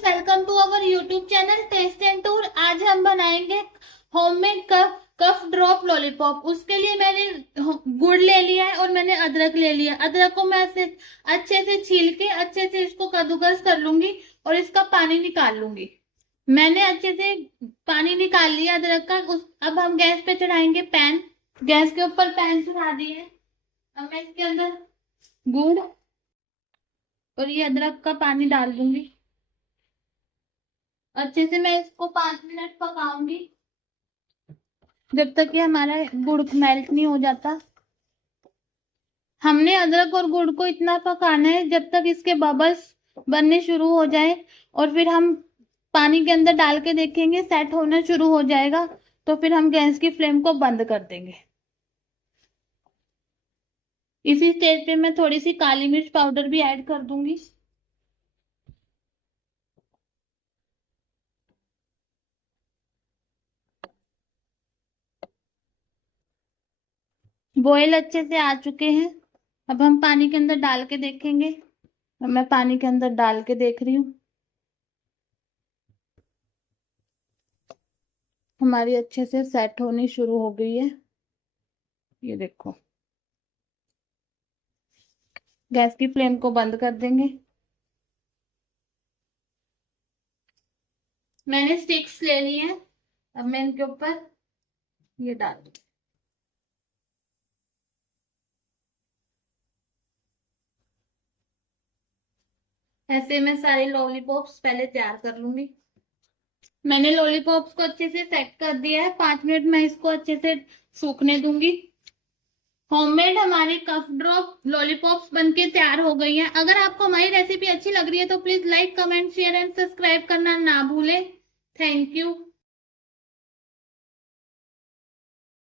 Friends, welcome to our YouTube channel taste and tour. आज हम बनाएंगे होममेड कफ drop lollipop. उसके लिए मैंने गुड़ ले लिया है और मैंने अदरक ले लिया। अदरक को मैं अच्छे से छील के अच्छे से इसको कद्दूकस कर लूंगी और इसका पानी निकाल लूंगी। मैंने अच्छे से पानी निकाल लिया अदरक का। अब हम गैस पे चढ़ाएंगे पैन। गैस के ऊपर पैन चढ़ा दिए। अब मैं इसके अंदर गुड़ और ये अदरक का पानी डाल दूंगी। अच्छे से मैं इसको 5 मिनट पकाऊंगी जब तक कि हमारा गुड़ मेल्ट नहीं हो जाता। हमने अदरक और गुड़ को इतना पकाना है जब तक इसके बबल्स बनने शुरू हो जाए, और फिर हम पानी के अंदर डाल के देखेंगे सेट होना शुरू हो जाएगा, तो फिर हम गैस की फ्लेम को बंद कर देंगे। इसी स्टेज पे मैं थोड़ी सी काली मिर्च पाउडर भी ऐड कर दूंगी। बॉयल अच्छे से आ चुके हैं। अब हम पानी के अंदर डाल के देखेंगे। अब मैं पानी के अंदर डाल के देख रही हूँ। हमारी अच्छे से सेट होनी शुरू हो गई है। ये देखो, गैस की फ्लेम को बंद कर देंगे। मैंने स्टिक्स ले ली है। अब मैं इनके ऊपर ये डाल दूँ। ऐसे मैं सारे लॉलीपॉप्स पहले तैयार कर लूंगी। मैंने लॉलीपॉप्स को अच्छे से सेट कर दिया है। 5 मिनट मैं इसको अच्छे से सूखने दूंगी। होममेड हमारे कफ ड्रॉप लॉलीपॉप्स बनके तैयार हो गई हैं। अगर आपको हमारी रेसिपी अच्छी लग रही है तो please like, comment, share and subscribe करना ना भूलें। Thank you.